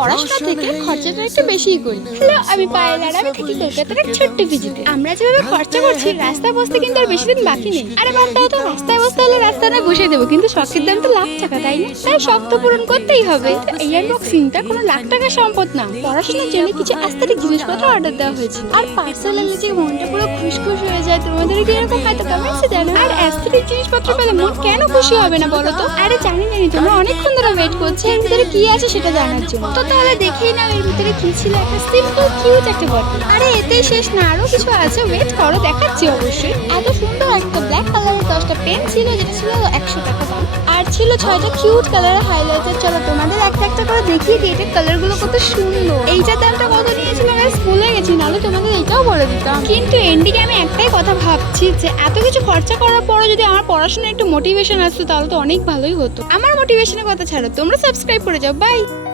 পড়াশোনা থেকে খরচাটা একটু বেশিই করি। হ্যালো, আমি পায়েল আর আমি থাকি কলকাতার এক ছোট্ট ভিজিতে। আমরা যেভাবে খরচা করছি রাস্তায় বসতে কিন্তু আর বেশি দিন বাকি নেই। আরে বাদ দাও তো, রাস্তায় বসতে হলে রাস্তায় না বসে দেবো, কিন্তু শখের দাম তো লাখ টাকা, তাই না? তাই শখ তো পূরণ করতেই হবে। তো এই আনবক্সিংটা কোনো লাখ টাকার সম্পদ না, পড়াশোনার জন্য কিছু আস্থারিক জিনিসপত্র অর্ডার দেওয়া হয়েছে। আর পার্সেল এলে যে মনটা পুরো খুশখুশ হয়ে যায়, তোমাদের কি এরকম হয়তো কমেন্টসে জানো। আর আস্থারিক জিনিসপত্র পেলে মন কেন খুশি হবে না বলো তো? আরে জানি তোমরা অনেকক্ষণ ধরে ওয়েট করছো এর ভিতরে কি আছে সেটা জানার জন্য। তো তাহলে দেখেই নাও এর ভিতরে কি ছিল। একটা সিম্পল কিউট একটা বটল। আরে এতেই শেষ না, আরো কিছু আছে, ওয়েট করো, দেখাচ্ছি অবশ্যই। এত সুন্দর একটা ব্ল্যাক কালারের 10টা পেন ছিল, যেটা ছিল 100 টাকা দাম। আর ছিল 6টা কিউট কালারের হাইলাইটার। চলো তোমাদের একটা একটা করে দেখিয়ে দিই এটার কালারগুলো কত সুন্দর। এইটার দামটা কত নিয়েছিল আমি ভুলে গেছি, নাহলে তোমাদের এটাও বলে দিতাম। কিন্তু এন্ডিকে আমি একটাই কথা ভাবছি যে এত কিছু খরচা করার পরও যদি আমার পড়াশোনার একটু মোটিভেশন আসতো তাহলে তো অনেক ভালোই হতো। আমার মোটিভেশনের কথা ছাড়ো, তোমরা সাবস্ক্রাইব করে যাও। বাই।